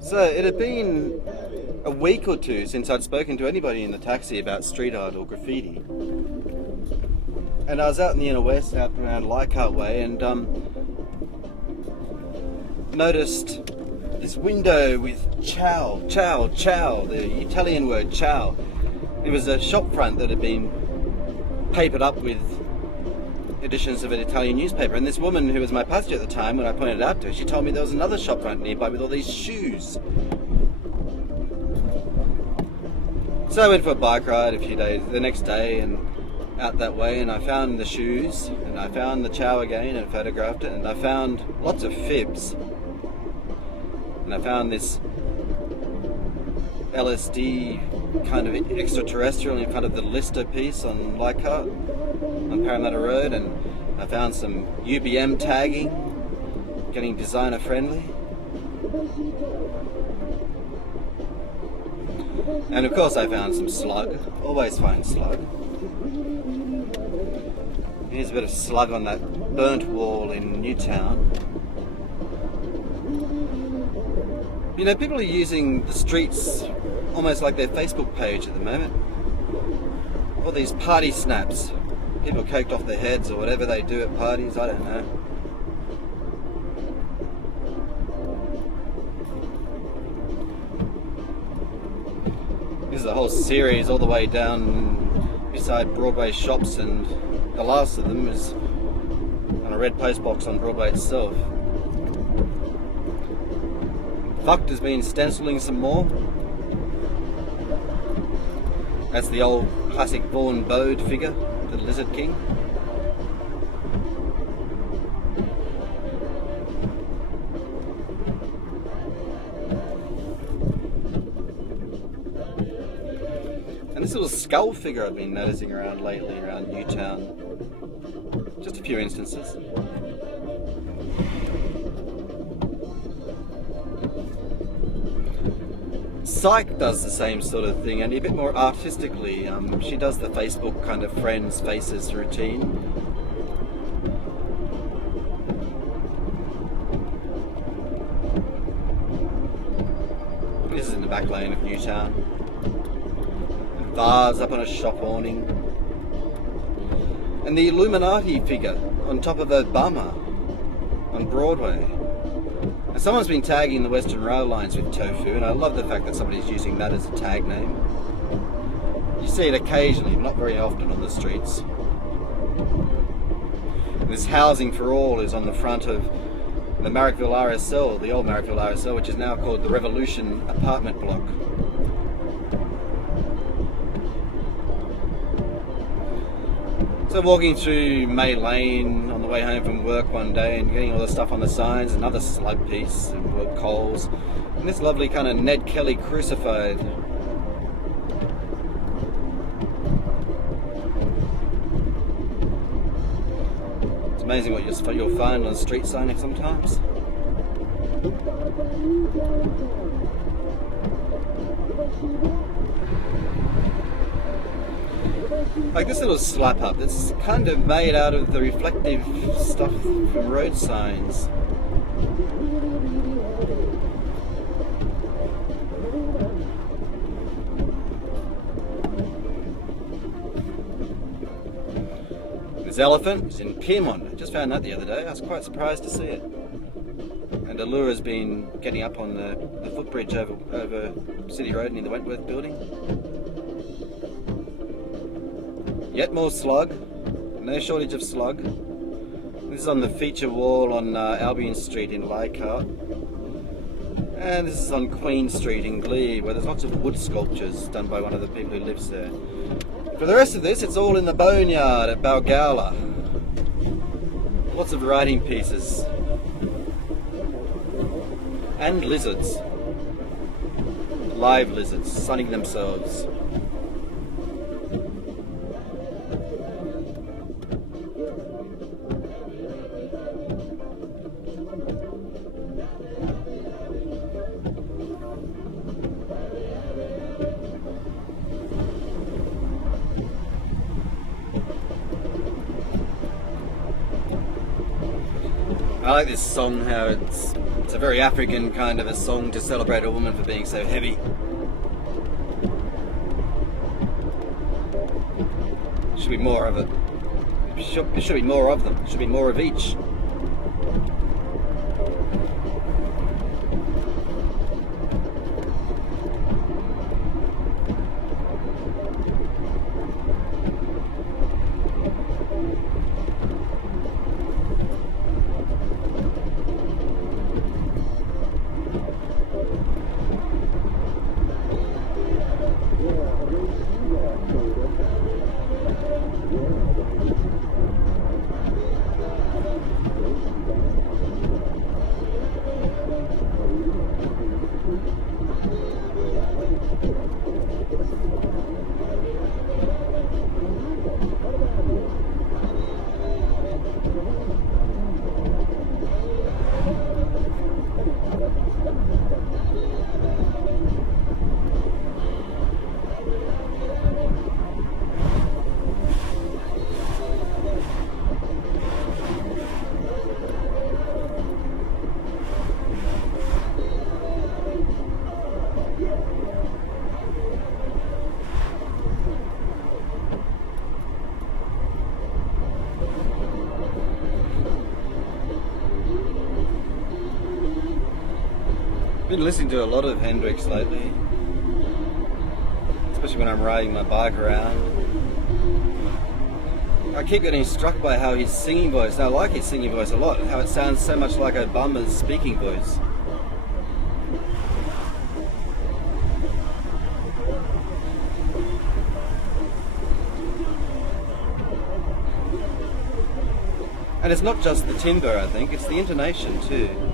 So it had been a week or two since I'd spoken to anybody in the taxi about street art or graffiti. And I was out in the inner west, out around Leichhardt Way, and noticed this window with ciao, the Italian word ciao. It was a shop front that had been papered up with editions of an Italian newspaper, and this woman who was my passenger at the time, when I pointed it out to her, she told me there was another shop front nearby with all these shoes. So I went for a bike ride the next day, and out that way, and I found the shoes, and I found the ciao again, and photographed it, and I found lots of fibs, and I found this LSD kind of extraterrestrial in front of the Lister piece on Leichhardt, on Parramatta Road, and I found some UBM tagging, getting designer friendly. And of course I found some slug, always find slug. Here's a bit of slug on that burnt wall in Newtown. You know, people are using the streets almost like their Facebook page at the moment. All these party snaps. People coked off their heads or whatever they do at parties, I don't know. This is a whole series all the way down beside Broadway shops, and the last of them is on a red postbox on Broadway itself. Fucked has been stenciling some more. That's the old classic Vaughan Bode figure, the Lizard King. And this little skull figure I've been noticing around lately, around Newtown. Just a few instances. Psyche does the same sort of thing, and a bit more artistically. She does the Facebook kind of friends faces routine. This is in the back lane of Newtown. A vase up on a shop awning. And the Illuminati figure on top of Obama on Broadway. And someone's been tagging the Western Rail lines with tofu, and I love the fact that somebody's using that as a tag name. You see it occasionally, but not very often on the streets. And this Housing for All is on the front of the Marrickville RSL, the old Marrickville RSL, which is now called the Revolution apartment block. So walking through May Lane on the way home from work one day and getting all the stuff on the signs, another slug piece and World Coles, and this lovely kind of Ned Kelly crucified. It's amazing what you'll find on a street sign sometimes. Like this little slap up, that's kind of made out of the reflective stuff from road signs. This elephant is in Pyrmont. I just found that the other day. I was quite surprised to see it. And Allura's been getting up on the footbridge over City Road near the Wentworth building. Yet more slug, no shortage of slug. This is on the feature wall on Albion Street in Leichhardt. And this is on Queen Street in Glebe, where there's lots of wood sculptures done by one of the people who lives there. For the rest of this, it's all in the Boneyard at Balgowlah. Lots of writing pieces. And lizards. Live lizards, sunning themselves. I like this song, how it's It's a very African kind of a song to celebrate a woman for being so heavy. Should be more of it. Should be more of them. Should be more of each. Been listening to a lot of Hendrix lately, especially when I'm riding my bike around. I keep getting struck by how his singing voice, and I like his singing voice a lot, how it sounds so much like Obama's speaking voice. And it's not just the timbre, I think, it's the intonation too.